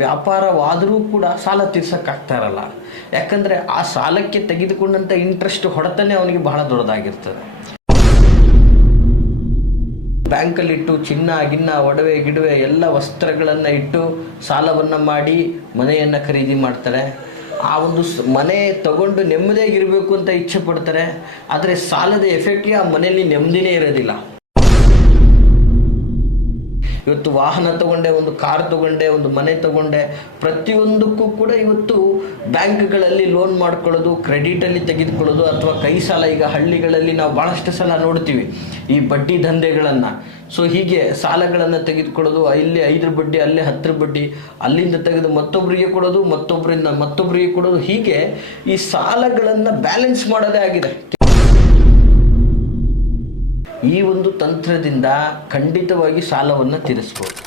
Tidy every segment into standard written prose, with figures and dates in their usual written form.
ವ್ಯಾಪಾರವಾದರೂ ಕೂಡ ಸಾಲ ತೀರ್ಸಕ್ಕಾಗ್ತಾ ಇರಲ್ಲ. ಯಾಕಂದ್ರೆ ಆ ಸಾಲಕ್ಕೆ ತೆಗೆದುಕೊಂಡಂತ ಇಂಟ್ರೆಸ್ಟ್ ಹೊಡೆತನೇ ಅವನಿಗೆ ಬಹಳ ದೊಡ್ಡದಾಗಿರ್ತದೆ. ಬ್ಯಾಂಕಲ್ಲಿ ಇಟ್ಟು ಚಿನ್ನ ಗಿನ್ನ ಒಡವೆ ಗಿಡವೆ ಎಲ್ಲ ವಸ್ತ್ರಗಳನ್ನು ಇಟ್ಟು ಸಾಲವನ್ನು ಮಾಡಿ ಮನೆಯನ್ನು ಖರೀದಿ ಮಾಡ್ತಾರೆ. ಆ ಒಂದು ಮನೆ ತಗೊಂಡು ನೆಮ್ಮದಿಯಾಗಿರಬೇಕು ಅಂತ ಇಚ್ಛೆ ಪಡ್ತಾರೆ. ಆದರೆ ಸಾಲದ ಎಫೆಕ್ಟ್ಗೆ ಆ ಮನೆಯಲ್ಲಿ ನೆಮ್ಮದಿನೇ ಇರೋದಿಲ್ಲ. ಇವತ್ತು ವಾಹನ ತಗೊಂಡೆ, ಒಂದು ಕಾರ್ ತಗೊಂಡೆ, ಒಂದು ಮನೆ ತಗೊಂಡೆ, ಪ್ರತಿಯೊಂದಕ್ಕೂ ಕೂಡ ಇವತ್ತು ಬ್ಯಾಂಕ್ಗಳಲ್ಲಿ ಲೋನ್ ಮಾಡ್ಕೊಳ್ಳೋದು, ಕ್ರೆಡಿಟಲ್ಲಿ ತೆಗೆದುಕೊಳ್ಳೋದು ಅಥವಾ ಕೈ ಸಾಲ. ಈಗ ಹಳ್ಳಿಗಳಲ್ಲಿ ನಾವು ಭಾಳಷ್ಟು ಸಲ ನೋಡ್ತೀವಿ ಈ ಬಡ್ಡಿ ದಂಧೆಗಳನ್ನು. ಸೊ ಹೀಗೆ ಸಾಲಗಳನ್ನು ತೆಗೆದುಕೊಳ್ಳೋದು, ಇಲ್ಲಿ 5 ಬಡ್ಡಿ, ಅಲ್ಲೇ 10 ಬಡ್ಡಿ, ಅಲ್ಲಿಂದ ತೆಗೆದು ಮತ್ತೊಬ್ಬರಿಗೆ ಕೊಡೋದು, ಮತ್ತೊಬ್ಬರಿಂದ ಮತ್ತೊಬ್ಬರಿಗೆ ಕೊಡೋದು. ಹೀಗೆ ಈ ಸಾಲಗಳನ್ನು ಬ್ಯಾಲೆನ್ಸ್ ಮಾಡೋದೇ ಆಗಿದೆ. ಈ ಒಂದು ತಂತ್ರದಿಂದ ಖಂಡಿತವಾಗಿ ಸಾಲವನ್ನು ತೀರಿಸ್ಬೋದು.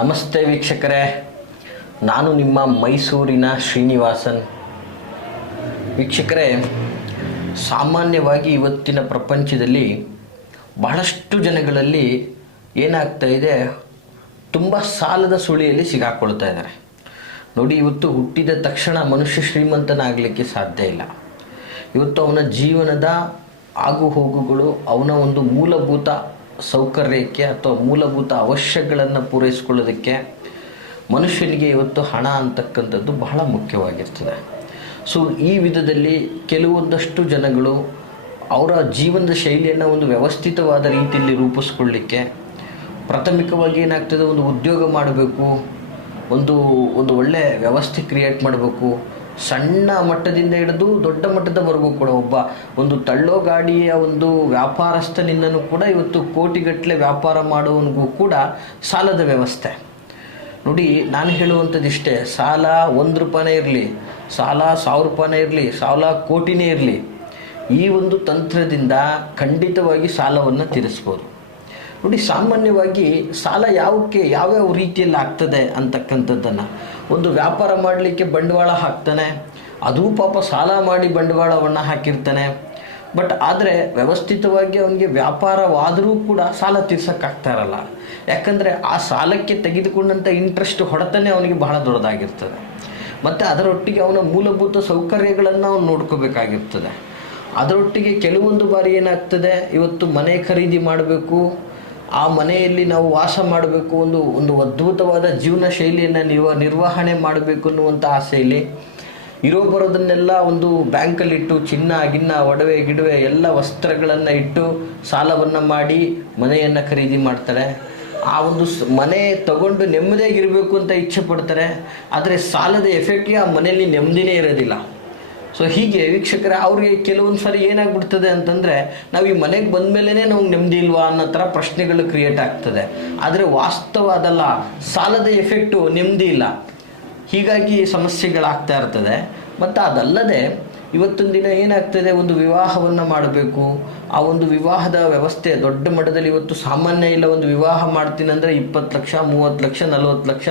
ನಮಸ್ತೆ ವೀಕ್ಷಕರೇ, ನಾನು ನಿಮ್ಮ ಮೈಸೂರಿನ ಶ್ರೀನಿವಾಸನ್. ವೀಕ್ಷಕರೇ, ಸಾಮಾನ್ಯವಾಗಿ ಇವತ್ತಿನ ಪ್ರಪಂಚದಲ್ಲಿ ಬಹಳಷ್ಟು ಜನಗಳಲ್ಲಿ ಏನಾಗ್ತಾ ಇದೆ, ತುಂಬ ಸಾಲದ ಸುಳಿಯಲ್ಲಿ ಸಿಗಾಕೊಳ್ತಾ ಇದ್ದಾರೆ. ನೋಡಿ, ಇವತ್ತು ಹುಟ್ಟಿದ ತಕ್ಷಣ ಮನುಷ್ಯ ಶ್ರೀಮಂತನಾಗಲಿಕ್ಕೆ ಸಾಧ್ಯ ಇಲ್ಲ. ಇವತ್ತು ಅವನ ಜೀವನದ ಆಗು ಹೋಗುಗಳು, ಅವನ ಒಂದು ಮೂಲಭೂತ ಸೌಕರ್ಯಕ್ಕೆ ಅಥವಾ ಮೂಲಭೂತ ಅವಶ್ಯಕಗಳನ್ನು ಪೂರೈಸಿಕೊಳ್ಳೋದಕ್ಕೆ ಮನುಷ್ಯನಿಗೆ ಇವತ್ತು ಹಣ ಅಂತಕ್ಕಂಥದ್ದು ಬಹಳ ಮುಖ್ಯವಾಗಿರ್ತದೆ. ಸೊ ಈ ವಿಧದಲ್ಲಿ ಕೆಲವೊಂದಷ್ಟು ಜನಗಳು ಅವರ ಜೀವನದ ಶೈಲಿಯನ್ನು ಒಂದು ವ್ಯವಸ್ಥಿತವಾದ ರೀತಿಯಲ್ಲಿ ರೂಪಿಸ್ಕೊಳ್ಳಿಕ್ಕೆ ಪ್ರಾಥಮಿಕವಾಗಿ ಏನಾಗ್ತದೆ, ಒಂದು ಉದ್ಯೋಗ ಮಾಡಬೇಕು, ಒಂದು ಒಳ್ಳೆಯ ವ್ಯವಸ್ಥೆ ಕ್ರಿಯೇಟ್ ಮಾಡಬೇಕು. ಸಣ್ಣ ಮಟ್ಟದಿಂದ ಹಿಡಿದು ದೊಡ್ಡ ಮಟ್ಟದವರೆಗೂ ಕೂಡ ಒಂದು ತಳ್ಳೋ ಗಾಡಿಯ ಒಂದು ವ್ಯಾಪಾರಸ್ಥನಿಂದನೂ ಕೂಡ ಇವತ್ತು ಕೋಟಿಗಟ್ಟಲೆ ವ್ಯಾಪಾರ ಮಾಡುವವನಿಗೂ ಕೂಡ ಸಾಲದ ವ್ಯವಸ್ಥೆ. ನೋಡಿ, ನಾನು ಹೇಳುವಂಥದ್ದಿಷ್ಟೇ, ಸಾಲ 1 ರೂಪಾಯಿನೇ ಇರಲಿ, ಸಾಲ 1000 ರೂಪಾಯಿನೇ ಇರಲಿ, ಸಾಲ ಕೋಟಿನೇ ಇರಲಿ, ಈ ಒಂದು ತಂತ್ರದಿಂದ ಖಂಡಿತವಾಗಿ ಸಾಲವನ್ನು ತೀರಿಸ್ಬೋದು. ನೋಡಿ, ಸಾಮಾನ್ಯವಾಗಿ ಸಾಲ ಯಾವ್ಯಾವ ರೀತಿಯಲ್ಲಿ ಆಗ್ತದೆ ಅಂತಕ್ಕಂಥದ್ದನ್ನು, ಒಂದು ವ್ಯಾಪಾರ ಮಾಡಲಿಕ್ಕೆ ಬಂಡವಾಳ ಹಾಕ್ತಾನೆ, ಅದು ಪಾಪ ಸಾಲ ಮಾಡಿ ಬಂಡವಾಳವನ್ನು ಹಾಕಿರ್ತಾನೆ. ಬಟ್ ಆದರೆ ವ್ಯವಸ್ಥಿತವಾಗಿ ಅವನಿಗೆ ವ್ಯಾಪಾರವಾದರೂ ಕೂಡ ಸಾಲ ತೀರ್ಸಕ್ಕಾಗ್ತಾ ಇರಲ್ಲ. ಯಾಕಂದರೆ ಆ ಸಾಲಕ್ಕೆ ತೆಗೆದುಕೊಂಡಂಥ ಇಂಟ್ರೆಸ್ಟ್ ಹೊಡೆತನೇ ಅವನಿಗೆ ಬಹಳ ದೊಡ್ಡದಾಗಿರ್ತದೆ. ಮತ್ತು ಅದರೊಟ್ಟಿಗೆ ಅವನ ಮೂಲಭೂತ ಸೌಕರ್ಯಗಳನ್ನು ಅವನು ನೋಡ್ಕೋಬೇಕಾಗಿರ್ತದೆ. ಅದರೊಟ್ಟಿಗೆ ಕೆಲವೊಂದು ಬಾರಿ ಏನಾಗ್ತದೆ, ಇವತ್ತು ಮನೆ ಖರೀದಿ ಮಾಡಬೇಕು, ಆ ಮನೆಯಲ್ಲಿ ನಾವು ವಾಸ ಮಾಡಬೇಕು, ಒಂದು ಅದ್ಭುತವಾದ ಜೀವನ ಶೈಲಿಯನ್ನು ನಿರ್ವಹಣೆ ಮಾಡಬೇಕು ಅನ್ನುವಂಥ ಆಸೆಯಲ್ಲಿ ಬರೋದನ್ನೆಲ್ಲ ಒಂದು ಬ್ಯಾಂಕಲ್ಲಿಟ್ಟು ಚಿನ್ನ ಗಿನ್ನ ಒಡವೆ ಗಿಡವೆ ಎಲ್ಲ ವಸ್ತ್ರಗಳನ್ನು ಇಟ್ಟು ಸಾಲವನ್ನು ಮಾಡಿ ಮನೆಯನ್ನು ಖರೀದಿ ಮಾಡ್ತಾರೆ. ಆ ಒಂದು ಮನೆ ತಗೊಂಡು ನೆಮ್ಮದಿಯಾಗಿರಬೇಕು ಅಂತ ಇಚ್ಛೆ ಪಡ್ತಾರೆ. ಆದರೆ ಸಾಲದ ಎಫೆಕ್ಟ್ಗೆ ಆ ಮನೆಯಲ್ಲಿ ನೆಮ್ಮದಿನೇ ಇರೋದಿಲ್ಲ. ಸೊ ಹೀಗೆ ವೀಕ್ಷಕರೇ, ಅವ್ರಿಗೆ ಕೆಲವೊಂದು ಸಾರಿ ಏನಾಗ್ಬಿಡ್ತದೆ ಅಂತಂದರೆ, ನಾವು ಈ ಮನೆಗೆ ಬಂದ ಮೇಲೇ ನಮ್ಗೆ ನೆಮ್ಮದಿ ಇಲ್ವಾ ಅನ್ನೋ ಥರ ಪ್ರಶ್ನೆಗಳು ಕ್ರಿಯೇಟ್ ಆಗ್ತದೆ. ಆದರೆ ವಾಸ್ತವ ಅದಲ್ಲ, ಸಾಲದ ಎಫೆಕ್ಟು ನೆಮ್ಮದಿ ಇಲ್ಲ, ಹೀಗಾಗಿ ಸಮಸ್ಯೆಗಳಾಗ್ತಾ ಇರ್ತದೆ. ಮತ್ತು ಅದಲ್ಲದೆ ಇವತ್ತೊಂದು ದಿನ ಏನಾಗ್ತದೆ, ಒಂದು ವಿವಾಹವನ್ನು ಮಾಡಬೇಕು, ಆ ಒಂದು ವಿವಾಹದ ವ್ಯವಸ್ಥೆ ದೊಡ್ಡ ಮಟ್ಟದಲ್ಲಿ ಇವತ್ತು ಸಾಮಾನ್ಯ ಇಲ್ಲ. ಒಂದು ವಿವಾಹ ಮಾಡ್ತೀನಿ ಅಂದರೆ 20 ಲಕ್ಷ, 30 ಲಕ್ಷ, 40 ಲಕ್ಷ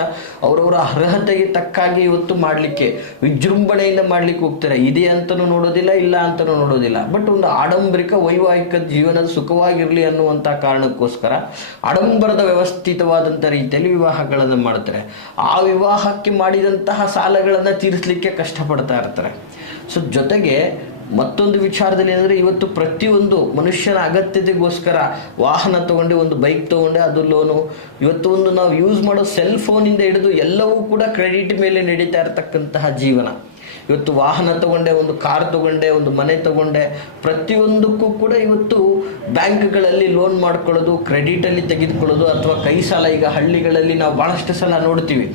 ಅವರವರ ಅರ್ಹತೆಗೆ ತಕ್ಕಾಗಿ ಇವತ್ತು ಮಾಡಲಿಕ್ಕೆ ವಿಜೃಂಭಣೆಯಿಂದ ಮಾಡಲಿಕ್ಕೆ ಹೋಗ್ತಾರೆ. ಇದೆ ಅಂತಲೂ ನೋಡೋದಿಲ್ಲ, ಇಲ್ಲ ಅಂತಲೂ ನೋಡೋದಿಲ್ಲ. ಬಟ್ ಒಂದು ಆಡಂಬರಿಕ ವೈವಾಹಿಕ ಜೀವನದ ಸುಖವಾಗಿರಲಿ ಅನ್ನುವಂಥ ಕಾರಣಕ್ಕೋಸ್ಕರ ಆಡಂಬರದ ವ್ಯವಸ್ಥಿತವಾದಂಥ ರೀತಿಯಲ್ಲಿ ವಿವಾಹಗಳನ್ನು ಮಾಡ್ತಾರೆ. ಆ ವಿವಾಹಕ್ಕೆ ಮಾಡಿದಂತಹ ಸಾಲಗಳನ್ನು ತೀರಿಸಲಿಕ್ಕೆ ಕಷ್ಟಪಡ್ತಾ ಇರ್ತಾರೆ. ಸೊ ಜೊತೆಗೆ ಮತ್ತೊಂದು ವಿಚಾರದಲ್ಲಿ ಏನಂದರೆ, ಇವತ್ತು ಪ್ರತಿಯೊಂದು ಮನುಷ್ಯನ ಅಗತ್ಯತೆಗೋಸ್ಕರ ವಾಹನ ತೊಗೊಂಡೆ, ಒಂದು ಬೈಕ್ ತೊಗೊಂಡೆ, ಅದು ಲೋನು. ಇವತ್ತು ಒಂದು ನಾವು ಯೂಸ್ ಮಾಡೋ ಸೆಲ್ ಫೋನಿಂದ ಹಿಡಿದು ಎಲ್ಲವೂ ಕೂಡ ಕ್ರೆಡಿಟ್ ಮೇಲೆ ನಡೀತಾ ಇರತಕ್ಕಂತಹ ಜೀವನ. ಇವತ್ತು ವಾಹನ ತಗೊಂಡೆ, ಒಂದು ಕಾರ್ ತಗೊಂಡೆ, ಒಂದು ಮನೆ ತಗೊಂಡೆ, ಪ್ರತಿಯೊಂದಕ್ಕೂ ಕೂಡ ಇವತ್ತು ಬ್ಯಾಂಕ್ಗಳಲ್ಲಿ ಲೋನ್ ಮಾಡ್ಕೊಳ್ಳೋದು, ಕ್ರೆಡಿಟಲ್ಲಿ ತೆಗೆದುಕೊಳ್ಳೋದು ಅಥವಾ ಕೈ ಸಾಲ. ಈಗ ಹಳ್ಳಿಗಳಲ್ಲಿ ನಾವು ಭಾಳಷ್ಟು ಸಲ ನೋಡ್ತೀವಿ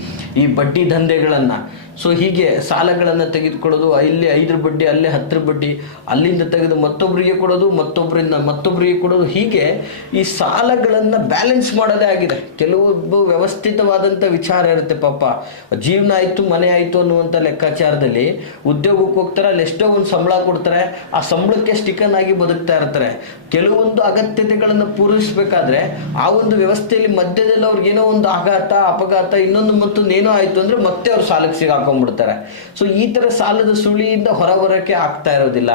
ಈ ಬಡ್ಡಿ ದಂಧೆಗಳನ್ನು. ಸೊ ಹೀಗೆ ಸಾಲಗಳನ್ನು ತೆಗೆದುಕೊಳ್ಳೋದು, ಇಲ್ಲಿ 5 ಬಡ್ಡಿ, ಅಲ್ಲೇ 10 ಬಡ್ಡಿ, ಅಲ್ಲಿಂದ ತೆಗೆದು ಮತ್ತೊಬ್ಬರಿಗೆ ಕೊಡೋದು, ಮತ್ತೊಬ್ಬರಿಂದ ಮತ್ತೊಬ್ಬರಿಗೆ ಕೊಡೋದು. ಹೀಗೆ ಈ ಸಾಲಗಳನ್ನು ಬ್ಯಾಲೆನ್ಸ್ ಮಾಡೋದೇ ಆಗಿದೆ. ಕೆಲವೊಬ್ಬ ವ್ಯವಸ್ಥಿತವಾದಂಥ ವಿಚಾರ ಇರುತ್ತೆ. ಪಾಪ ಜೀವನ ಆಯಿತು, ಮನೆ ಆಯಿತು ಅನ್ನುವಂಥ ಲೆಕ್ಕಾಚಾರದಲ್ಲಿ ಉದ್ಯೋಗಕ್ಕೆ ಹೋಗ್ತಾರೆ, ಅಲ್ಲಿ ಎಷ್ಟೋ ಒಂದು ಸಂಬಳ ಕೊಡ್ತಾರೆ, ಆ ಸಂಬಳಕ್ಕೆ ಸ್ಟಿಕನ್ ಆಗಿ ಬದುಕ್ತಾ ಇರ್ತಾರೆ. ಕೆಲವೊಂದು ಅಗತ್ಯತೆಗಳನ್ನು ಪೂರೈಸಬೇಕಾದ್ರೆ ಆ ಒಂದು ವ್ಯವಸ್ಥೆಯಲ್ಲಿ ಮಧ್ಯದಲ್ಲಿ ಅವ್ರಿಗೇನೋ ಒಂದು ಆಘಾತ, ಅಪಘಾತ, ಮತ್ತೊಂದು ಏನೋ ಆಯಿತು ಅಂದರೆ ಮತ್ತೆ ಅವ್ರು ಸಾಲಕ್ಕೆ ಹಾಕೊಂಡ್ಬಿಡ್ತಾರೆ. ಸೊ ಈ ಥರ ಸಾಲದ ಸುಳಿಯಿಂದ ಹೊರಬರೋಕ್ಕೆ ಆಗ್ತಾ ಇರೋದಿಲ್ಲ.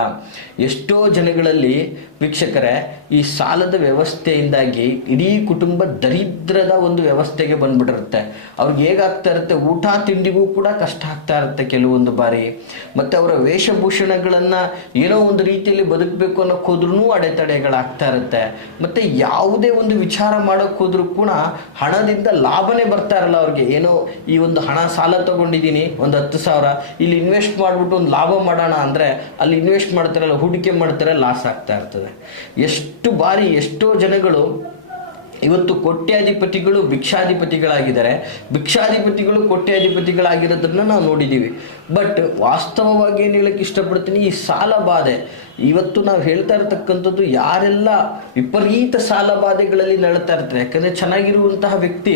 ಎಷ್ಟೋ ಜನಗಳಲ್ಲಿ ವೀಕ್ಷಕರೇ ಈ ಸಾಲದ ವ್ಯವಸ್ಥೆಯಿಂದಾಗಿ ಇಡೀ ಕುಟುಂಬ ದರಿದ್ರದ ಒಂದು ವ್ಯವಸ್ಥೆಗೆ ಬಂದ್ಬಿಟ್ಟಿರುತ್ತೆ. ಅವ್ರಿಗೆ ಹೇಗಾಗ್ತಾ ಇರುತ್ತೆ, ಊಟ ತಿಂಡಿಗೂ ಕೂಡ ಕಷ್ಟ ಆಗ್ತಾ ಇರುತ್ತೆ ಕೆಲವೊಂದು ಬಾರಿ. ಮತ್ತು ಅವರ ವೇಷಭೂಷಣಗಳನ್ನು ಏನೋ ಒಂದು ರೀತಿಯಲ್ಲಿ ಬದುಕಬೇಕು ಅನ್ನೋಕ್ಕೆ ಹೋದ್ರೂ ಅಡೆತಡೆಗಳಾಗ್ತಾ ಇರುತ್ತೆ. ಮತ್ತು ಯಾವುದೇ ಒಂದು ವಿಚಾರ ಮಾಡೋಕ್ಕೆ ಹೋದ್ರೂ ಕೂಡ ಹಣದಿಂದ ಲಾಭನೇ ಬರ್ತಾ ಇರಲ್ಲ ಅವ್ರಿಗೆ. ಏನೋ ಈ ಒಂದು ಹಣ ಸಾಲ ತಗೊಂಡಿದ್ದೀನಿ ಒಂದು 10,000, ಇಲ್ಲಿ ಇನ್ವೆಸ್ಟ್ ಮಾಡಿಬಿಟ್ಟು ಒಂದು ಲಾಭ ಮಾಡೋಣ ಅಂದರೆ ಅಲ್ಲಿ ಇನ್ವೆಸ್ಟ್ ಮಾಡ್ತಾರಲ್ಲ, ಹೂಡಿಕೆ ಮಾಡ್ತಾರೆ, ಲಾಸ್ ಆಗ್ತಾ ಇರ್ತದೆ. ಎಷ್ಟು ಬಾರಿ ಎಷ್ಟೋ ಜನಗಳು ಇವತ್ತು ಕೋಟ್ಯಾಧಿಪತಿಗಳು ಭಿಕ್ಷಾಧಿಪತಿಗಳಾಗಿದ್ದಾರೆ, ಭಿಕ್ಷಾಧಿಪತಿಗಳು ಕೋಟ್ಯಾಧಿಪತಿಗಳಾಗಿರೋದನ್ನು ನಾವು ನೋಡಿದ್ದೀವಿ. ಬಟ್ ವಾಸ್ತವವಾಗಿ ಏನು ಹೇಳಕ್ಕೆ ಇಷ್ಟಪಡ್ತೀನಿ, ಈ ಸಾಲ ಬಾಧೆ ಇವತ್ತು ನಾವು ಹೇಳ್ತಾ ಇರ್ತಕ್ಕಂಥದ್ದು ಯಾರೆಲ್ಲ ವಿಪರೀತ ಸಾಲ ಬಾಧೆಗಳಲ್ಲಿ ನಳೀತಾ ಇರ್ತಾರೆ. ಯಾಕಂದರೆ ಚೆನ್ನಾಗಿರುವಂತಹ ವ್ಯಕ್ತಿ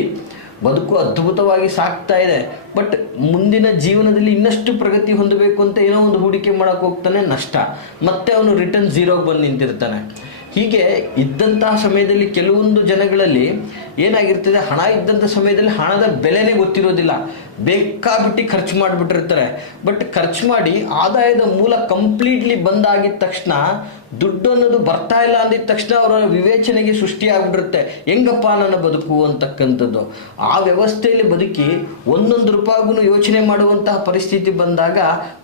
ಬದುಕು ಅದ್ಭುತವಾಗಿ ಸಾಕ್ತಾ ಇದೆ, ಬಟ್ ಮುಂದಿನ ಜೀವನದಲ್ಲಿ ಇನ್ನಷ್ಟು ಪ್ರಗತಿ ಹೊಂದಬೇಕು ಅಂತ ಏನೋ ಒಂದು ಹೂಡಿಕೆ ಮಾಡೋಕೆ ಹೋಗ್ತಾನೆ, ನಷ್ಟ, ಮತ್ತೆ ಅವನು ರಿಟರ್ನ್ ಝೀರೋಗೆ ಬಂದು ನಿಂತಿರ್ತಾನೆ. ಹೀಗೆ ಇದ್ದಂತಹ ಸಮಯದಲ್ಲಿ ಕೆಲವೊಂದು ಜನಗಳಲ್ಲಿ ಏನಾಗಿರ್ತದೆ, ಹಣ ಇದ್ದಂಥ ಸಮಯದಲ್ಲಿ ಹಣದ ಬೆಲೆನೇ ಗೊತ್ತಿರೋದಿಲ್ಲ, ಬೇಕಾಬಿಟ್ಟು ಖರ್ಚು ಮಾಡಿಬಿಟ್ಟಿರ್ತಾರೆ. ಬಟ್ ಖರ್ಚು ಮಾಡಿ ಆದಾಯದ ಮೂಲ ಕಂಪ್ಲೀಟ್ಲಿ ಬಂದಾಗಿದ್ದ ತಕ್ಷಣ ದುಡ್ಡು ಅನ್ನೋದು ಬರ್ತಾ ಇಲ್ಲ ಅಂದಿದ ತಕ್ಷಣ ಅವರ ವಿವೇಚನೆಗೆ ಸೃಷ್ಟಿಯಾಗ್ಬಿಡುತ್ತೆ, ಹೆಂಗಪ್ಪ ನನ್ನ ಬದುಕು ಅಂತಕ್ಕಂಥದ್ದು. ಆ ವ್ಯವಸ್ಥೆಯಲ್ಲಿ ಬದುಕಿ ಒಂದೊಂದು ರೂಪಾಯಿಗೂ ಯೋಚನೆ ಮಾಡುವಂತಹ ಪರಿಸ್ಥಿತಿ ಬಂದಾಗ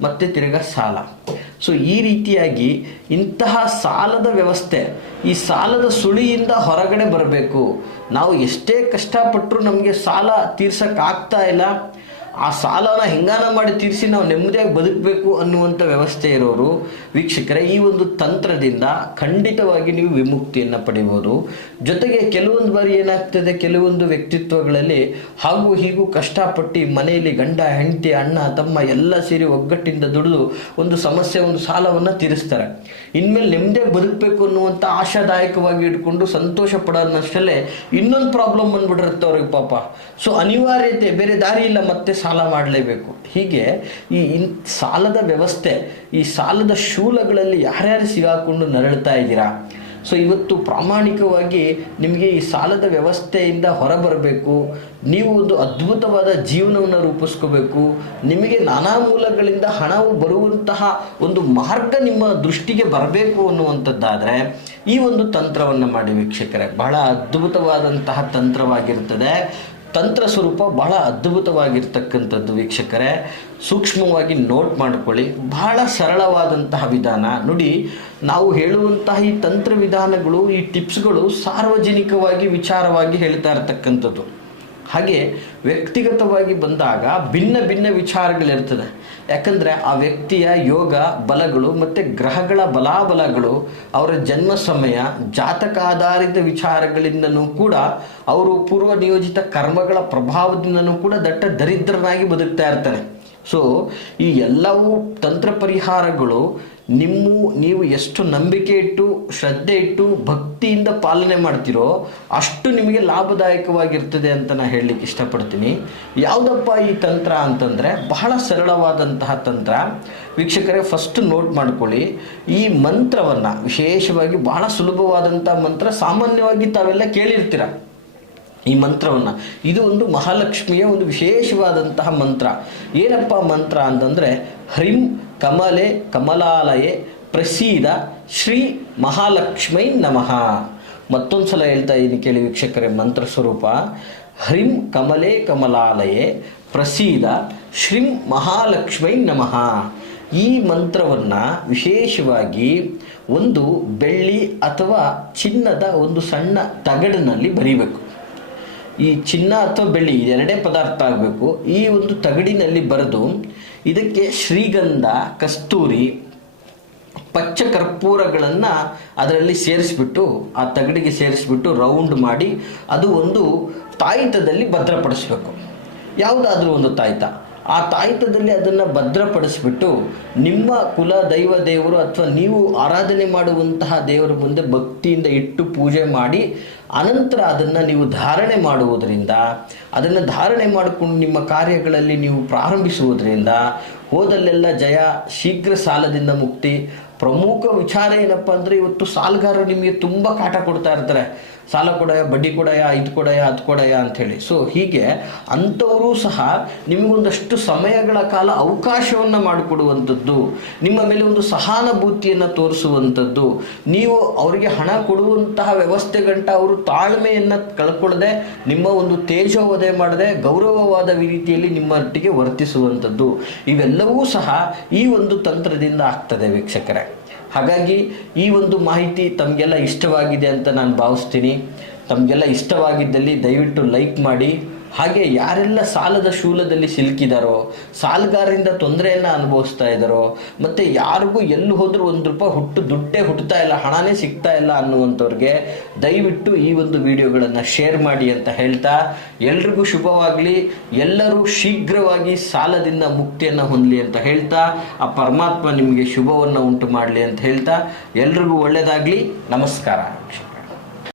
ಮತ್ತೆ ತಿರ್ಗಾ ಸಾಲ. ಸೊ ಈ ರೀತಿಯಾಗಿ ಇಂತಹ ಸಾಲದ ವ್ಯವಸ್ಥೆ, ಈ ಸಾಲದ ಸುಳಿಯಿಂದ ಹೊರಗಡೆ ಬರಬೇಕು. ನಾವು ಎಷ್ಟೇ ಕಷ್ಟಪಟ್ಟರು ನಮಗೆ ಸಾಲ ತೀರ್ಸೋಕ್ಕಾಗ್ತಾ ಇಲ್ಲ, ಆ ಸಾಲನ ಹೆಂಗಾನ ಮಾಡಿ ತೀರಿಸಿ ನಾವು ನೆಮ್ಮದಿಯಾಗಿ ಬದುಕಬೇಕು ಅನ್ನುವಂಥ ವ್ಯವಸ್ಥೆ ಇರೋರು ವೀಕ್ಷಕರೇ, ಈ ಒಂದು ತಂತ್ರದಿಂದ ಖಂಡಿತವಾಗಿ ನೀವು ವಿಮುಕ್ತಿಯನ್ನು ಪಡಿಬೋದು. ಜೊತೆಗೆ ಕೆಲವೊಂದು ಬಾರಿ ಏನಾಗ್ತದೆ, ಕೆಲವೊಂದು ವ್ಯಕ್ತಿತ್ವಗಳಲ್ಲಿ ಹಾಗೂ ಹೀಗೂ ಕಷ್ಟಪಟ್ಟು ಮನೆಯಲ್ಲಿ ಗಂಡ ಹೆಂಡತಿ ಅಣ್ಣ ತಮ್ಮ ಎಲ್ಲ ಸೇರಿ ಒಗ್ಗಟ್ಟಿಂದ ದುಡಿದು ಒಂದು ಸಮಸ್ಯೆ, ಒಂದು ಸಾಲವನ್ನು ತೀರಿಸ್ತಾರೆ. ಇನ್ಮೇಲೆ ನೆಮ್ಮದಿಯಾಗಿ ಬದುಕಬೇಕು ಅನ್ನುವಂಥ ಆಶಾದಾಯಕವಾಗಿ ಇಟ್ಕೊಂಡು ಸಂತೋಷ ಪಡೋದನ್ನಷ್ಟಲ್ಲೇ ಇನ್ನೊಂದು ಪ್ರಾಬ್ಲಮ್ ಬಂದ್ಬಿಟ್ಟಿರುತ್ತೆ ಅವ್ರಿಗೆ ಪಾಪ. ಸೊ ಅನಿವಾರ್ಯತೆ, ಬೇರೆ ದಾರಿ ಇಲ್ಲ, ಮತ್ತೆ ಸಾಲ ಮಾಡಲೇಬೇಕು. ಹೀಗೆ ಈ ಸಾಲದ ವ್ಯವಸ್ಥೆ, ಈ ಸಾಲದ ಶೂಲಗಳಲ್ಲಿ ಯಾರ್ಯಾರು ಸಿಗಾಕೊಂಡು ನರಳ್ತಾ ಇದ್ದೀರಾ? ಸೊ ಇವತ್ತು ಪ್ರಾಮಾಣಿಕವಾಗಿ ನಿಮಗೆ ಈ ಸಾಲದ ವ್ಯವಸ್ಥೆಯಿಂದ ಹೊರಬರಬೇಕು, ನೀವು ಒಂದು ಅದ್ಭುತವಾದ ಜೀವನವನ್ನು ರೂಪಿಸ್ಕೋಬೇಕು, ನಿಮಗೆ ನಾನಾ ಮೂಲಗಳಿಂದ ಹಣವು ಬರುವಂತಹ ಒಂದು ಮಾರ್ಗ ನಿಮ್ಮ ದೃಷ್ಟಿಗೆ ಬರಬೇಕು ಅನ್ನುವಂಥದ್ದಾದರೆ ಈ ಒಂದು ತಂತ್ರವನ್ನು ಮಾಡಿ ವೀಕ್ಷಕರೇ. ಬಹಳ ಅದ್ಭುತವಾದಂತಹ ತಂತ್ರವಾಗಿರ್ತದೆ. ತಂತ್ರ ಸ್ವರೂಪ ಬಹಳ ಅದ್ಭುತವಾಗಿರ್ತಕ್ಕಂಥದ್ದು ವೀಕ್ಷಕರೇ. ಸೂಕ್ಷ್ಮವಾಗಿ ನೋಟ್ ಮಾಡ್ಕೊಳ್ಳಿ. ಬಹಳ ಸರಳವಾದಂತಹ ವಿಧಾನ ನೋಡಿ. ನಾವು ಹೇಳುವಂತಹ ಈ ತಂತ್ರ ವಿಧಾನಗಳು, ಈ ಟಿಪ್ಸ್ಗಳು ಸಾರ್ವಜನಿಕವಾಗಿ ವಿಚಾರವಾಗಿ ಹೇಳ್ತಾ ಇರತಕ್ಕಂಥದ್ದು. ಹಾಗೆ ವ್ಯಕ್ತಿಗತವಾಗಿ ಬಂದಾಗ ಭಿನ್ನ ಭಿನ್ನ ವಿಚಾರಗಳಿರ್ತದೆ. ಯಾಕಂದರೆ ಆ ವ್ಯಕ್ತಿಯ ಯೋಗ ಬಲಗಳು ಮತ್ತು ಗ್ರಹಗಳ ಬಲಾಬಲಗಳು, ಅವರ ಜನ್ಮ ಸಮಯ, ಜಾತಕ ಆಧಾರಿತ ವಿಚಾರಗಳಿಂದನೂ ಕೂಡ, ಅವರು ಪೂರ್ವ ನಿಯೋಜಿತ ಕರ್ಮಗಳ ಪ್ರಭಾವದಿಂದನೂ ಕೂಡ ದಟ್ಟ ದರಿದ್ರನಾಗಿ ಬದುಕ್ತಾ ಇರ್ತಾನೆ. ಸೊ ಈ ಎಲ್ಲವೂ ತಂತ್ರ ಪರಿಹಾರಗಳು ನೀವು ಎಷ್ಟು ನಂಬಿಕೆ ಇಟ್ಟು, ಶ್ರದ್ಧೆ ಇಟ್ಟು, ಭಕ್ತಿಯಿಂದ ಪಾಲನೆ ಮಾಡ್ತೀರೋ ಅಷ್ಟು ನಿಮಗೆ ಲಾಭದಾಯಕವಾಗಿರ್ತದೆ ಅಂತ ನಾನು ಹೇಳಲಿಕ್ಕೆ ಇಷ್ಟಪಡ್ತೀನಿ. ಯಾವುದಪ್ಪ ಈ ತಂತ್ರ ಅಂತಂದರೆ ಬಹಳ ಸರಳವಾದಂತಹ ತಂತ್ರ ವೀಕ್ಷಕರೇ. ಫಸ್ಟ್ ನೋಟ್ ಮಾಡ್ಕೊಳ್ಳಿ. ಈ ಮಂತ್ರವನ್ನು ವಿಶೇಷವಾಗಿ ಬಹಳ ಸುಲಭವಾದಂಥ ಮಂತ್ರ, ಸಾಮಾನ್ಯವಾಗಿ ತಾವೆಲ್ಲ ಕೇಳಿರ್ತೀರ ಈ ಮಂತ್ರವನ್ನು. ಇದು ಒಂದು ಮಹಾಲಕ್ಷ್ಮಿಯ ಒಂದು ವಿಶೇಷವಾದಂತಹ ಮಂತ್ರ. ಏನಪ್ಪ ಮಂತ್ರ ಅಂತಂದರೆ, ಹ್ರೀಂ ಕಮಲೆ ಕಮಲಾಲಯೇ ಪ್ರಸೀದ ಶ್ರೀ ಮಹಾಲಕ್ಷ್ಮೈ ನಮಃ. ಮತ್ತೊಂದು ಸಲ ಹೇಳ್ತಾ ಇದ್ದೀನಿ ಕೇಳಿ ವೀಕ್ಷಕರೇ ಮಂತ್ರ ಸ್ವರೂಪ. ಹ್ರೀಂ ಕಮಲೆ ಕಮಲಾಲಯೇ ಪ್ರಸೀದ ಶ್ರೀ ಮಹಾಲಕ್ಷ್ಮೈ ನಮಃ. ಈ ಮಂತ್ರವನ್ನು ವಿಶೇಷವಾಗಿ ಒಂದು ಬೆಳ್ಳಿ ಅಥವಾ ಚಿನ್ನದ ಒಂದು ಸಣ್ಣ ತಗಡಿನಲ್ಲಿ ಬರೀಬೇಕು. ಈ ಚಿನ್ನ ಅಥವಾ ಬೆಳ್ಳಿ ಎರಡೇ ಪದಾರ್ಥ ಆಗಬೇಕು. ಈ ಒಂದು ತಗಡಿನಲ್ಲಿ ಬರೆದು ಇದಕ್ಕೆ ಶ್ರೀಗಂಧ, ಕಸ್ತೂರಿ, ಪಚ್ಚ ಕರ್ಪೂರಗಳನ್ನು ಅದರಲ್ಲಿ ಸೇರಿಸ್ಬಿಟ್ಟು, ಆ ತಗಡಿಗೆ ಸೇರಿಸ್ಬಿಟ್ಟು ರೌಂಡ್ ಮಾಡಿ ಅದು ಒಂದು ತಾಯಿತದಲ್ಲಿ ಭದ್ರಪಡಿಸ್ಬೇಕು. ಯಾವುದಾದ್ರೂ ಒಂದು ತಾಯಿತ, ಆ ತಾಯಿತದಲ್ಲಿ ಅದನ್ನು ಭದ್ರಪಡಿಸ್ಬಿಟ್ಟು ನಿಮ್ಮ ಕುಲ ದೈವ ದೇವರು ಅಥವಾ ನೀವು ಆರಾಧನೆ ಮಾಡುವಂತಹ ದೇವರ ಮುಂದೆ ಭಕ್ತಿಯಿಂದ ಇಟ್ಟು ಪೂಜೆ ಮಾಡಿ ಅನಂತರ ಅದನ್ನು ನೀವು ಧಾರಣೆ ಮಾಡುವುದರಿಂದ, ಅದನ್ನು ಧಾರಣೆ ಮಾಡಿಕೊಂಡು ನಿಮ್ಮ ಕಾರ್ಯಗಳಲ್ಲಿ ನೀವು ಪ್ರಾರಂಭಿಸುವುದರಿಂದ ಹೋದಲ್ಲೆಲ್ಲ ಜಯ, ಶೀಘ್ರ ಸಾಲದಿಂದ ಮುಕ್ತಿ. ಪ್ರಮುಖ ವಿಚಾರ ಏನಪ್ಪ ಅಂದರೆ, ಇವತ್ತು ಸಾಲಗಾರರು ನಿಮಗೆ ತುಂಬ ಕಾಟ ಕೊಡ್ತಾ ಇರ್ತಾರೆ. ಸಾಲ ಕೊಡಯ, ಬಡ್ಡಿ ಕೊಡಯ, ಇದು ಕೊಡಯ, ಅದು ಕೊಡಯ ಅಂಥೇಳಿ. ಸೊ ಹೀಗೆ ಅಂಥವರು ಸಹ ನಿಮಗೊಂದಷ್ಟು ಸಮಯಗಳ ಕಾಲ ಅವಕಾಶವನ್ನು ಮಾಡಿಕೊಡುವಂಥದ್ದು, ನಿಮ್ಮ ಮೇಲೆ ಒಂದು ಸಹಾನುಭೂತಿಯನ್ನು ತೋರಿಸುವಂಥದ್ದು, ನೀವು ಅವರಿಗೆ ಹಣ ಕೊಡುವಂತಹ ವ್ಯವಸ್ಥೆಗಂಟ ಅವರು ತಾಳ್ಮೆಯನ್ನು ಕಳ್ಕೊಳ್ಳದೆ ನಿಮ್ಮ ಒಂದು ತೇಜೋವಧೆ ಮಾಡದೆ ಗೌರವವಾದ ರೀತಿಯಲ್ಲಿ ನಿಮ್ಮೊಟ್ಟಿಗೆ ವರ್ತಿಸುವಂಥದ್ದು, ಇವೆಲ್ಲವೂ ಸಹ ಈ ಒಂದು ತಂತ್ರದಿಂದ ಆಗ್ತದೆ ವೀಕ್ಷಕರೇ. ಹಾಗಾಗಿ ಈ ಒಂದು ಮಾಹಿತಿ ತಮಗೆಲ್ಲ ಇಷ್ಟವಾಗಿದೆ ಅಂತ ನಾನು ಭಾವಿಸ್ತೀನಿ. ತಮಗೆಲ್ಲ ಇಷ್ಟವಾಗಿದ್ದಲ್ಲಿ ದಯವಿಟ್ಟು ಲೈಕ್ ಮಾಡಿ. ಹಾಗೆ ಯಾರೆಲ್ಲ ಸಾಲದ ಶೂಲದಲ್ಲಿ ಸಿಲುಕಿದಾರೋ, ಸಾಲಗಾರರಿಂದ ತೊಂದರೆಯನ್ನು ಅನುಭವಿಸ್ತಾ ಇದ್ದಾರೋ, ಮತ್ತು ಯಾರಿಗೂ ಎಲ್ಲಿ ಹೋದರೂ ₹1 ದುಡ್ಡೇ ಹುಟ್ಟುತ್ತಾ ಇಲ್ಲ, ಹಣನೇ ಸಿಗ್ತಾ ಇಲ್ಲ ಅನ್ನುವಂಥವ್ರಿಗೆ ದಯವಿಟ್ಟು ಈ ಒಂದು ವಿಡಿಯೋಗಳನ್ನು ಶೇರ್ ಮಾಡಿ ಅಂತ ಹೇಳ್ತಾ, ಎಲ್ರಿಗೂ ಶುಭವಾಗಲಿ. ಎಲ್ಲರೂ ಶೀಘ್ರವಾಗಿ ಸಾಲದಿಂದ ಮುಕ್ತಿಯನ್ನು ಹೊಂದಲಿ ಅಂತ ಹೇಳ್ತಾ, ಆ ಪರಮಾತ್ಮ ನಿಮಗೆ ಶುಭವನ್ನು ಉಂಟು ಮಾಡಲಿ ಅಂತ ಹೇಳ್ತಾ, ಎಲ್ರಿಗೂ ಒಳ್ಳೆಯದಾಗಲಿ. ನಮಸ್ಕಾರ.